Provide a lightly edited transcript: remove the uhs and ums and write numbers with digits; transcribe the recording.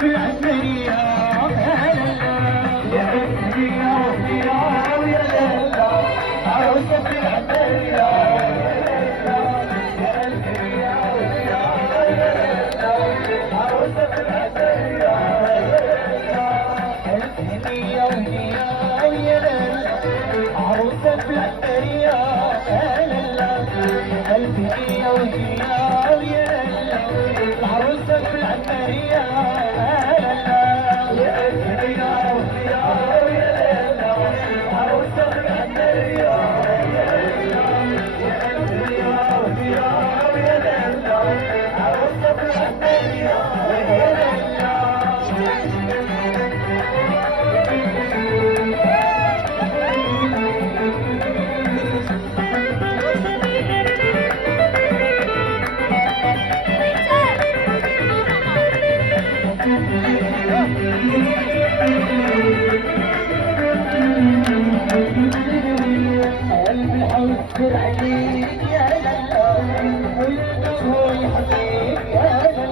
في العنبرية يا للا يا عنبرية ويا للا عروسة في العنبرية يا عنبرية ويا للا عروسة في العنبرية الهنية ويا للا عروسة في العنبرية يا للا الهنية ويا للا عروسة في العنبرية قلبي حوس عليك يا